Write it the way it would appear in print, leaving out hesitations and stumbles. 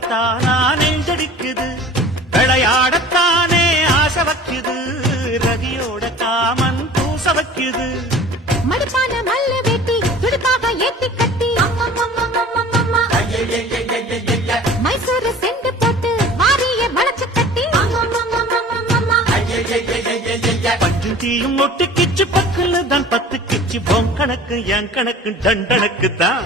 பத்தித்தானா நெஞ்சடிக்குது விளையாடத்தானே ஆசை வைக்குது ரதியோட காமன் பூச வைக்குது மடிப்பான மல்ல வெட்டி துடுப்பாக ஏத்தி கட்டி மைசூரு செண்டு போட்டு மாறிய வளச்சு கட்டி பஞ்சும் தீயும் ஒட்டு கிச்சு பக்கல தான் 10 கிச்சு பொன் கணக்கு என் கணக்கு தண்டனுக்கு தான்